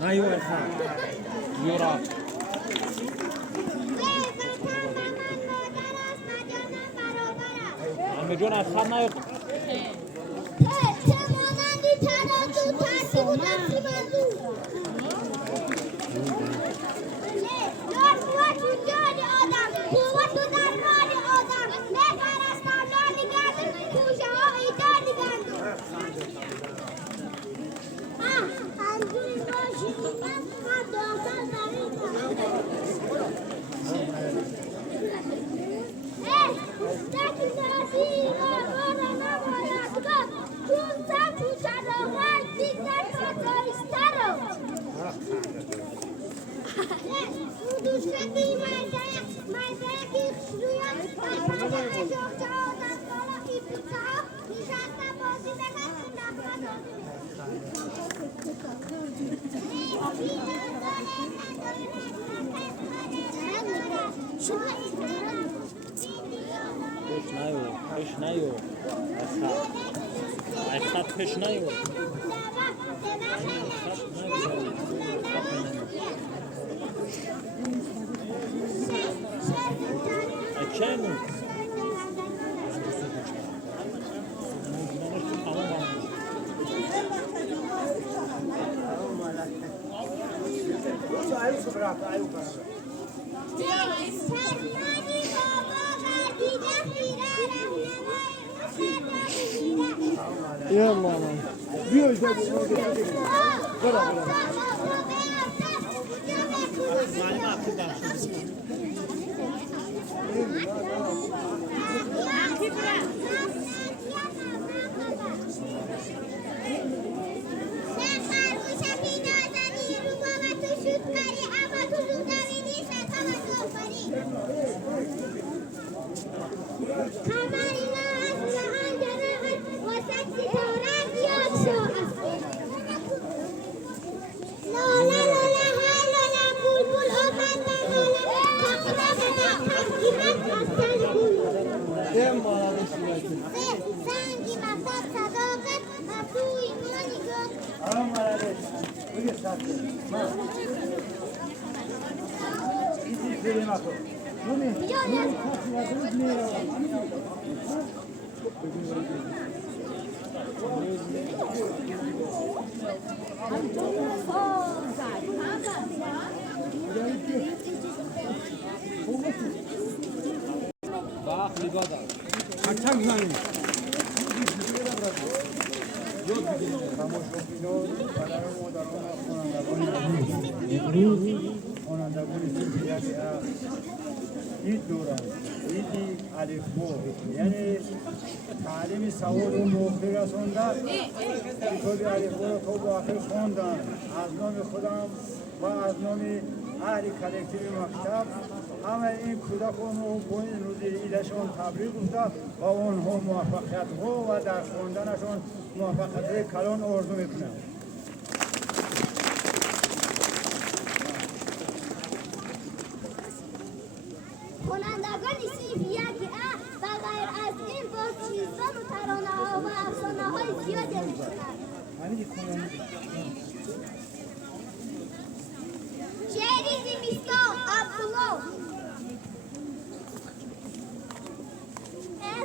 نه یو خان یورا همه جون از خان نیو پیش نیو از خط پیش نیو چنو Ya mama. Diyor işte. Bırak. Malum akıda. Bak ligada. Kaçak yani. این دوران ایدی الفبا یعنی تعلیم سواد و موقع رسوندن اینطوری الفبا رو تا به آخر خوندن از نام خودم و از نام اهل کلکتیو مکتب همه این کودکان رو با این روزی ایدشون تبریک گفتم و اونها موفقیت ها و در خوندنشون موفقیت کلان آرزو میکنم. خوانندگان سیفیه که و غیر از این با چیزان و ترانه ها و افسانه های زیادی میشنند. شعری زمستان عبدالله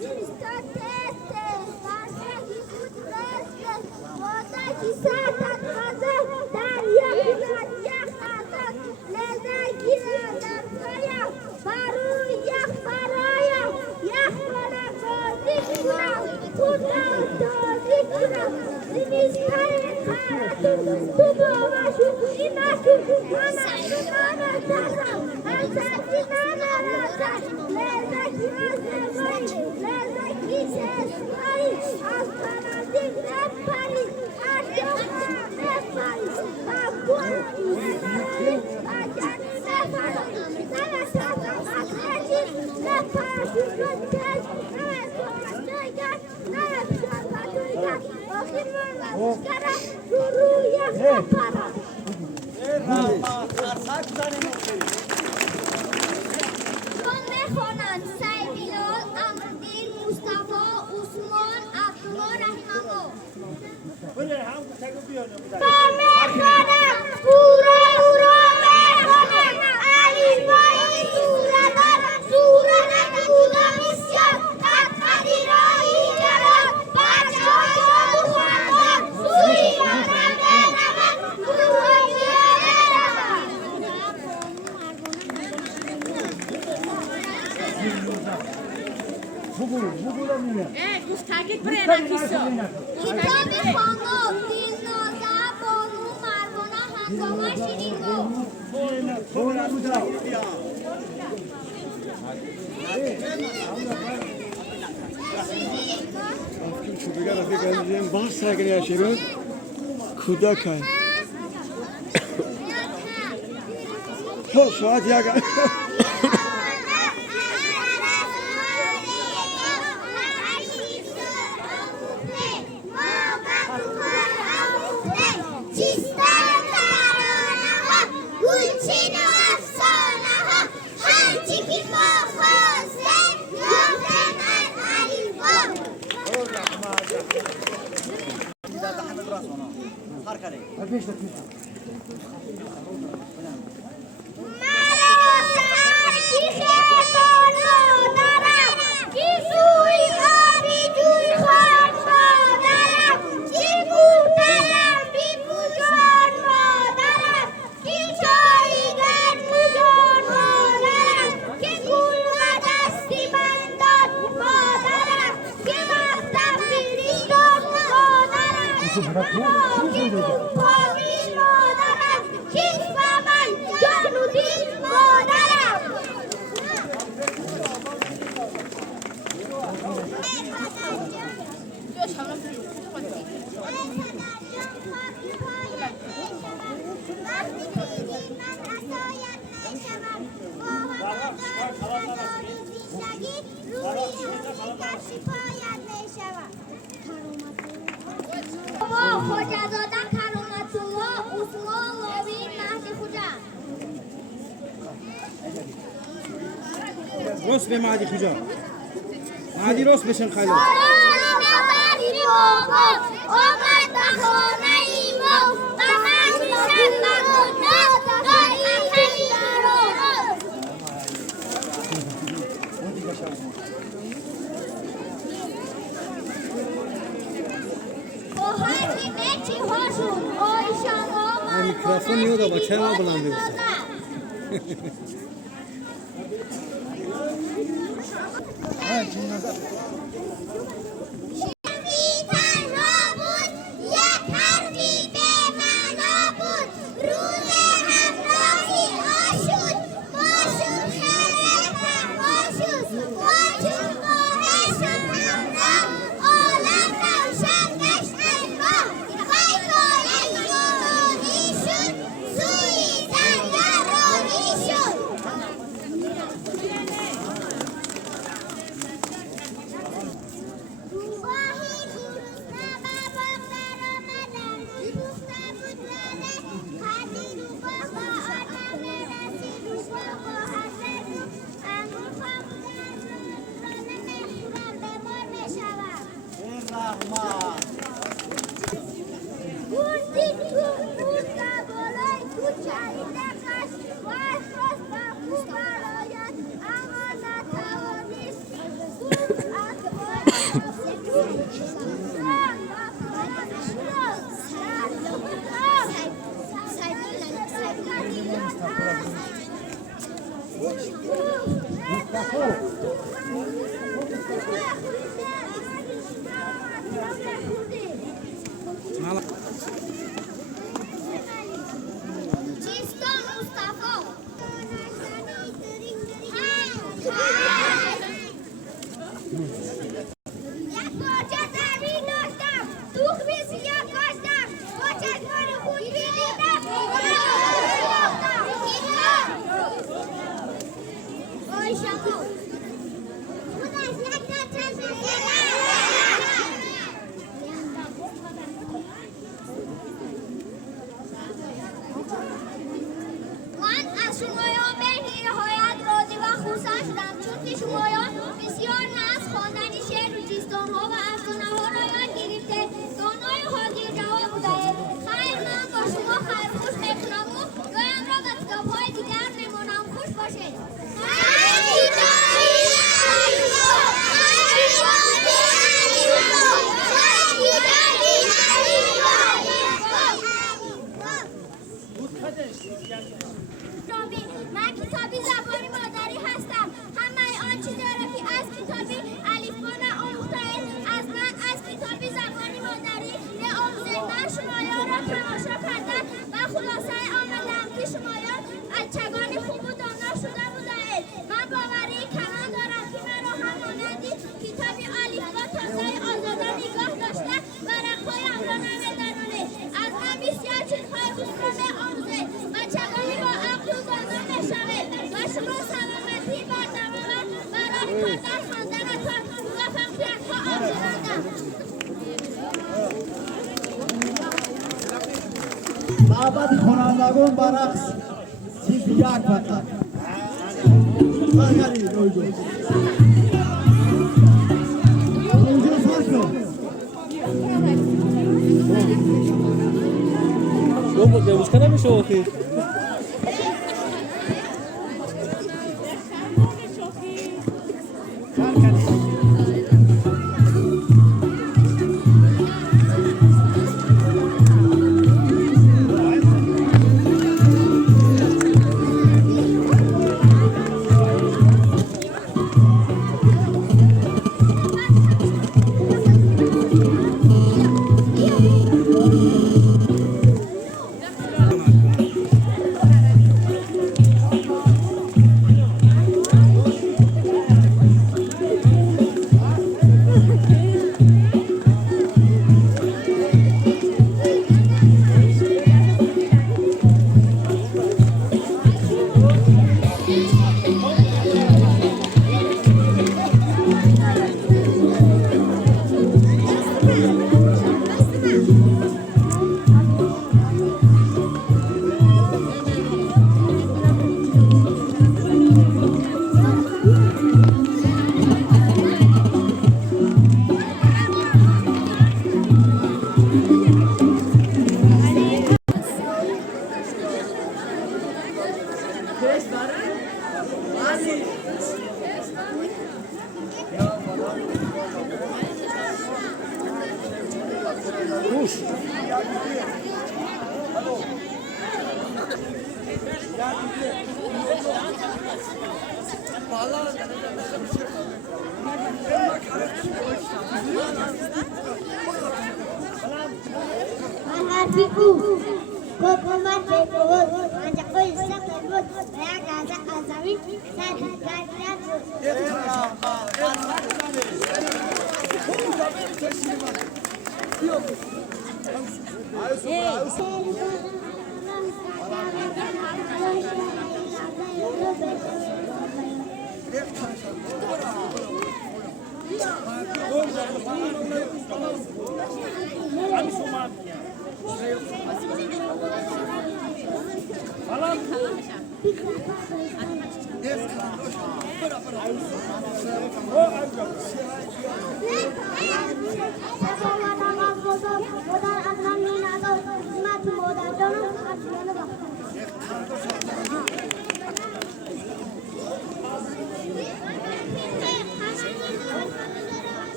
زمستان تسته فرسکی بود رسته بازکی سرطت خزه دریا گیرد یخ خزه لزه گیرد در پایم بروی یخ برایم یخ کنم بازی کنم خودم تازی کنم زمستان خرطون تو بابشون ایمشون همشون نانه ترم همسکی نانه رسن لزکی آزمایی لزکی چشمایی از پناهی نپری بخونند سعید بلال، امردین، مصطفی، عثمان، عبدالله رحمه بله هم تگو بیانم بخونم سوره بخونم علیفای سوره دار سوره نکودا بسیار قدقدی راهی جلال بچه های شاد خواندار سوری مطرب نمد گروه گفتگی برای نکیسا کتاب خانگاه دلنازه بانو مردانه هنگامه شیرینگو Şu bir ara bir geldiğim bahar sergini yaşıyorum. Kudakay. Çok suat ya. خواجه‌زاده کرامت الله عثمان نوین مهدی خوجا Rost be Madi Kuca. Madi rost beşen خاله. Mikrofon yok ama çayma bulamıyorsun. Çistan من کتابی زبانی مادری هستم. همه آن چیزی را که از کتابی الفبا آموخته‌اید از من از کتابی زبانی مادری آموزید. من شمایان را تماشا کردم و خلاصه آمدم که شمایان از چگان خوب و دانا شده بوده‌اید. من باوری کمان دارم که مرا همانندی کتابی الفبا تازه آزاده نگاه داشته ورقهایم را نمی‌دانید. از من بسیار چیزهای استوانه آموزید و چگانی با عقل و دانا نشوید و شما سلامتی بردماند برای کردن خواندنتان موفقیت‌ها آرزومندم. دعوت کنندگان به رقص صرف یک فقط. برگردید اویجو. اویجو سر کن. بابا دیوز نمیشه آخه.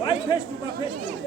وای پشت با پشت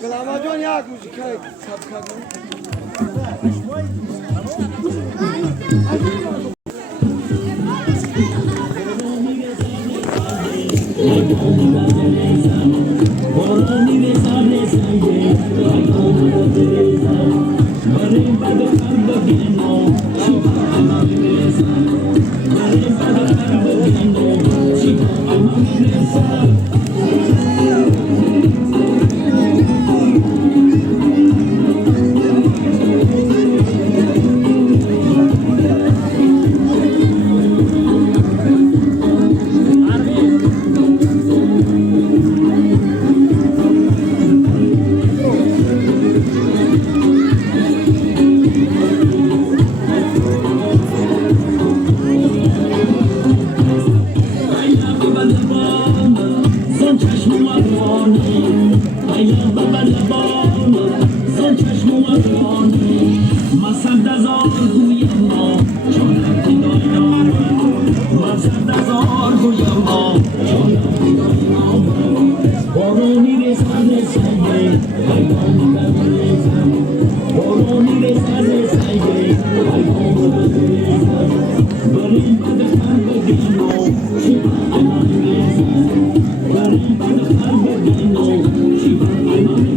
Kılavacon ya kuzikay kapkadı. Shiva,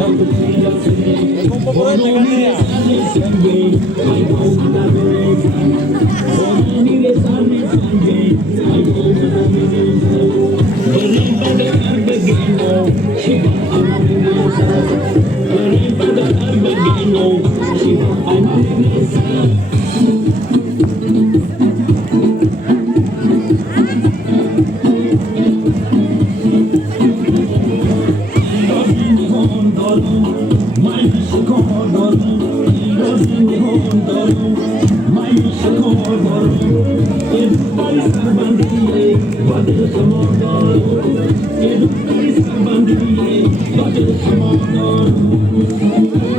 Come on,